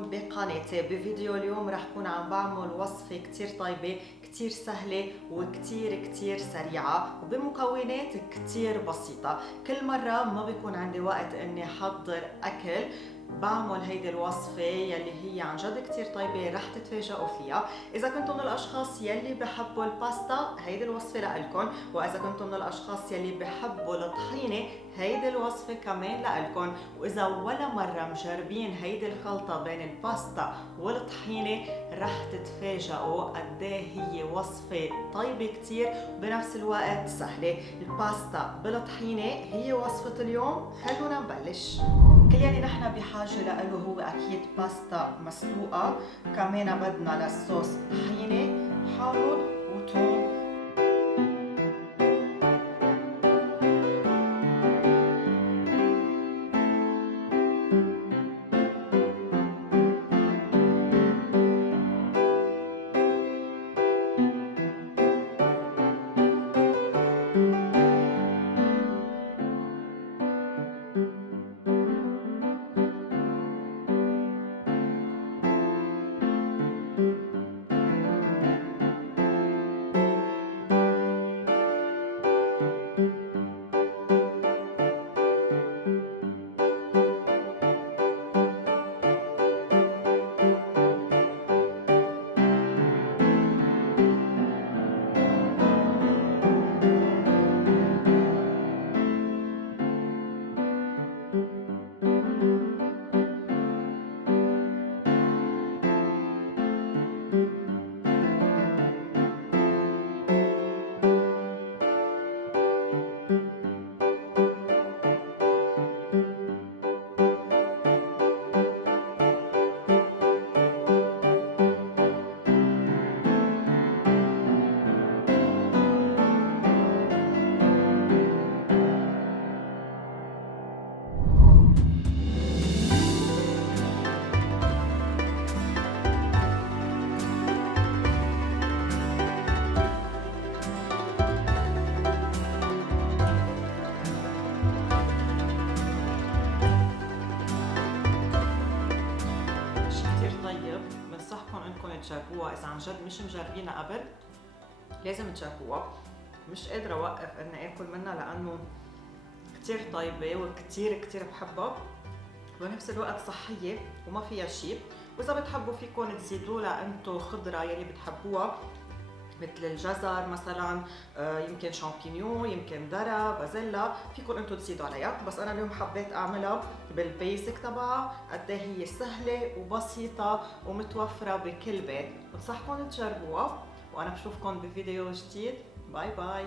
معكم بقناتي. بفيديو اليوم راح كون عم بعمل وصفة كتير طيبة، كتير سهلة وكتير سريعة وبمكونات كتير بسيطة. كل مرة ما بيكون عندي وقت اني احضر اكل بعمل هيدي الوصفة يلي هي عن جد كتير طيبة، رح تتفاجئوا فيها. إذا كنتم من الأشخاص يلي بحبوا الباستا هيدي الوصفة لإلكن، وإذا كنتم من الأشخاص يلي بحبوا الطحينة هيدي الوصفة كمان لإلكن. وإذا ولا مرة مجربين هيدي الخلطة بين الباستا والطحينة رح تتفاجئوا قديه هي وصفة طيبة كتير وبنفس الوقت سهلة. الباستا بالطحينة هي وصفة اليوم، خلونا نبلش. كل يلي نحن بحاجة له هو أكيد باستا مسلوقة، كمان بدنا للصوص طحينة، حامض وثوم. بنصحكم انكم تجربوها، اذا عن جد مش مجربينها قبل لازم تجربوها. مش قادره اوقف اني اكل منها لانه كتير طيبه وكتير بحبها، وبنفس الوقت صحيه وما فيها شيء. واذا بتحبوا فيكم تزيدوا لها انتم خضره يلي بتحبوها مثل الجزر مثلا، يمكن شامبينيون، يمكن ذرة، بازيلا، فيكم انتم تزيدوا عليها. بس انا اليوم حبيت اعملها بالبيسك تبعها، قد هي سهله وبسيطه ومتوفره بكل بيت. بنصحكم تجربوها وانا بشوفكم بفيديو جديد. باي باي.